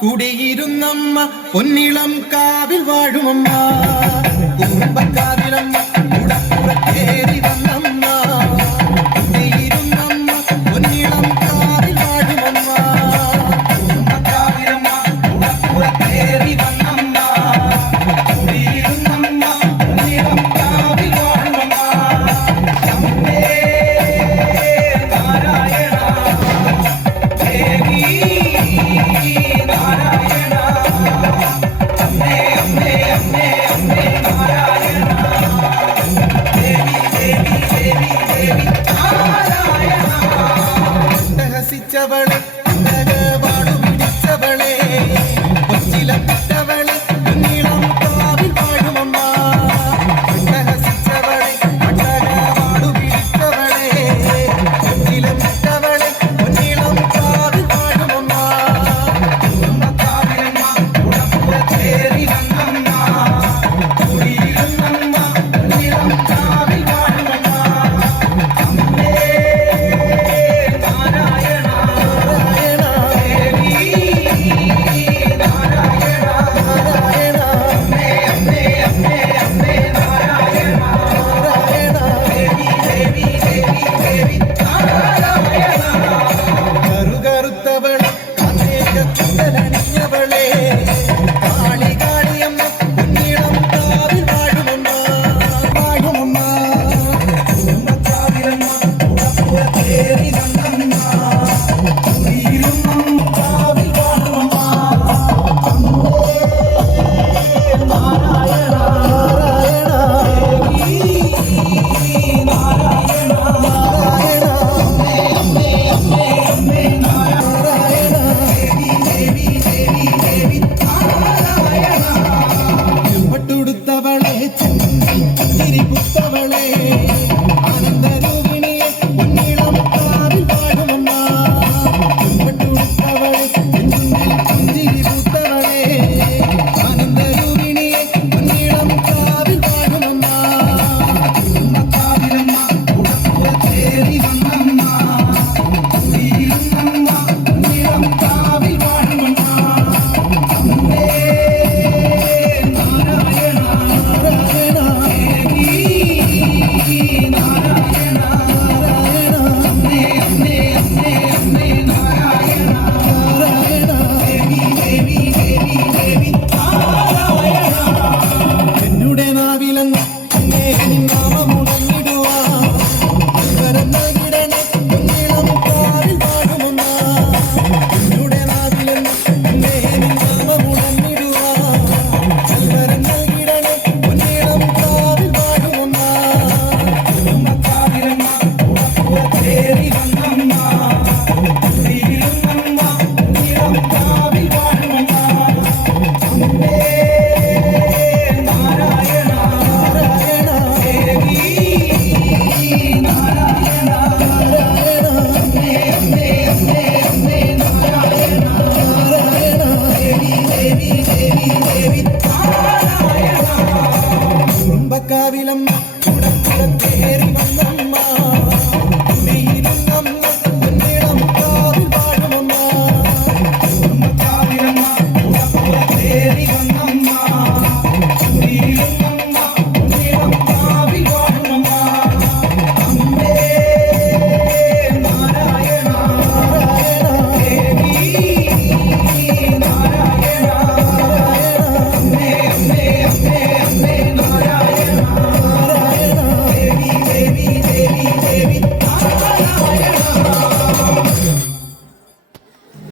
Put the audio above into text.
കുടിയിരുന്നമ്മ പൊന്നിളം കാവിൽ വാഴുമമ്മ കുടുംബക്കാവിലമ്മ കുടപ്പുറത്തേറി വന്നമ്മ കുടിയിരുന്നമ്മ പൊന്നിളം കാവിൽ വാഴുമമ്മ കുടുംബക്കാവിലമ്മ കുടപ്പുറത്തേറി വന്നമ്മ കുടിയിരുന്നമ്മ പൊന്നിളം കാവിൽ വാഴുമമ്മ അമ്മേ നാരായണ ദേവി ളെ പാടു പിടിച്ചവളെ കൊച്ചിലപ്പെട്ടവളെ നീളം കാവിൽ വാഴുമമ്മ ഹസിച്ചവളെ പാടു പിടിച്ചവളെ കൊച്ചിലപ്പെട്ടവളെ നീളം കാവിൽ വാഴുമമ്മ കുടുംബക്കാവിലമ്മ കുടപ്പുറത്തേറി വന്നമ്മ കുടിയിരുന്നമ്മ നീളം കാവിൽ വാഴുമമ്മ അമ്മേ കറുകറുത്തവളെ കഥയണിഞ്ഞവളെ കാളി കാളിയമ്മ കുഞ്ഞിളം കാവിൽ വാഴുമമ്മ വാഴുമമ്മ കുടുംബക്കാവിലമ്മ കുടപ്പുറത്തേറി വന്നമ്മ കുടിയിരുന്നമ്മ കാവിൽ വാഴുമമ്മ നാരായണ ടുത്തവളെ ചിരിപുത്തവളെ ആനന്ദരൂപിണിയെ പൊന്നിളം കാവിൽ വാഴുമമ്മ ടുത്തവളെ